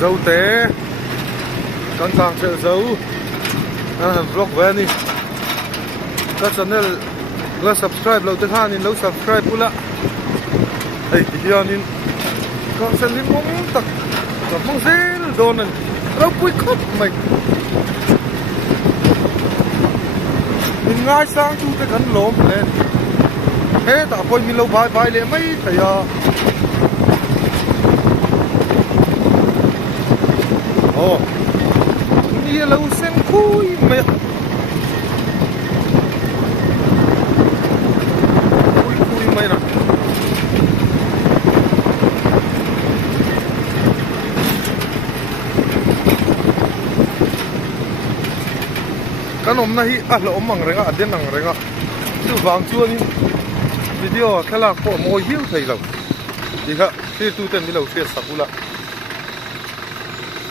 dâu té con càng chợ dấu vlog về đi các channel là subscribe lâu tới hai nên lâu subscribe pula ấy thì giờ nên con sẽ lên mong tắc gặp mong dễ đồ này lâu cuối khóc mày mình ngay sang chú cái gắn lốm lên thế tạo coi mình lâu vai vai lên mấy thầy ồ như lâu xem khui mày khui mày nè cái nôm này à là ôm măng rồi à đen măng rồi à chú vàng chua đi video cái là có mồi hiu thầy lâu đi ha thì tu tên đi lâu phết sắp ula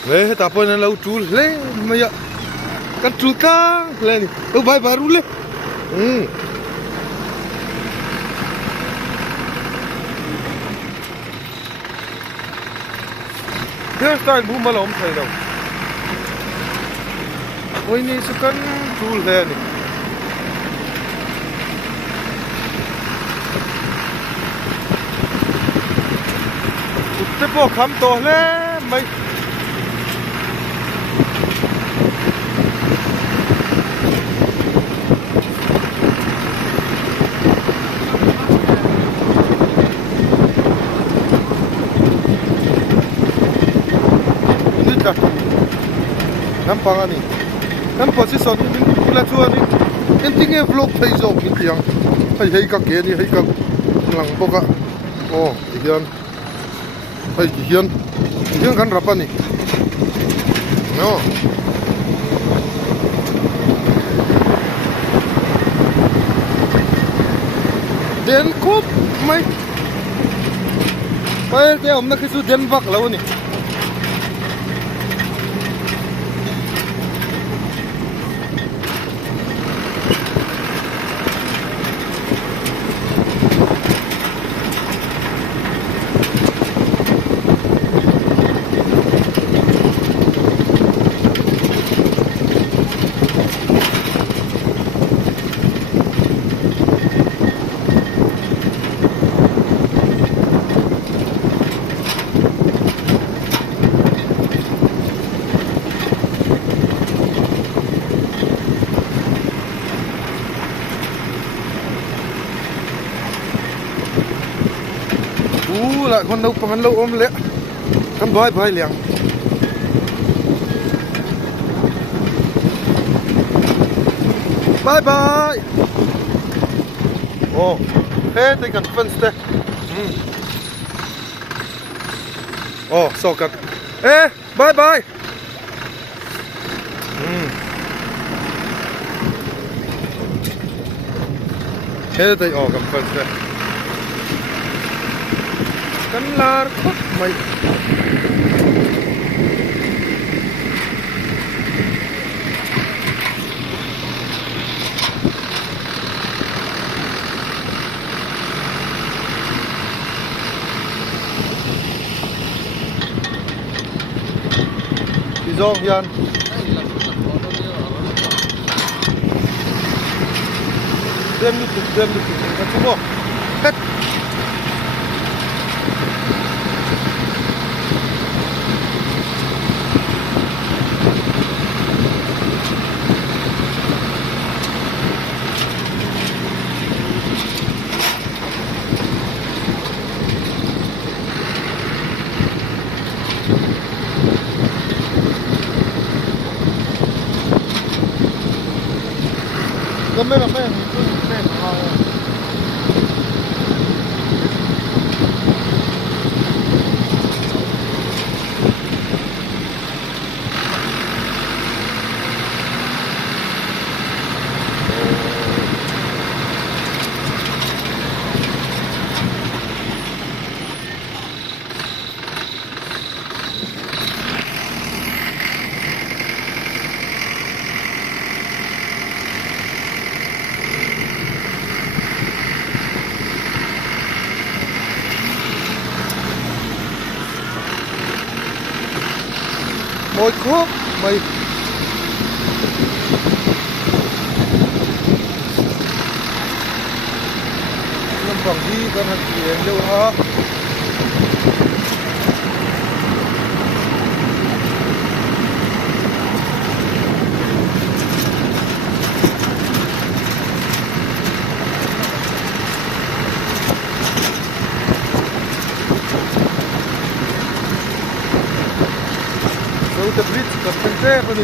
về ta pun lâu chul le mày cái chul cá lên đâu bay baru le cái style bu mà lom thầy lâu ôi ni sukan chul le ni cái bộ khám tổ lên mày nít à nắm bằng anh nắm position đi là chua đi em tính nghe vlog thấy rồi cái tiếng hay các kia đi hay các lăng bốc à ô thì anh hay hiền kan rapa ni no den kop mai pai te omna khisu den bak lo ni lại con đâu bằng lâu ôm lẹ con bói liền bye bye oh thế thì cần phân ste oh so cắt ê bye bye thế thì cần phân ste kan lar khot mày đi dong hiền đem đi nó chú bộ hết Dame la fe, Ôi khốp mày. Lâm Quảng Đi con hạt tiền đâu hả? Đâu tập lít tập chân xe vào đi.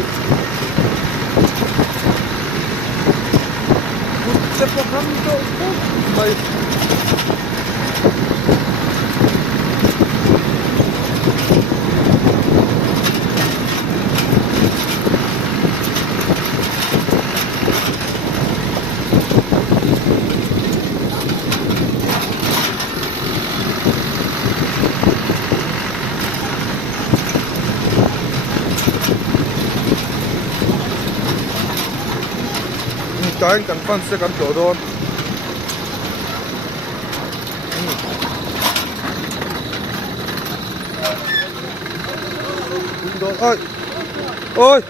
Hút chất vào hâm đâu mày. Cái cần phân sẽ cần chỗ đồn. Ôi ôi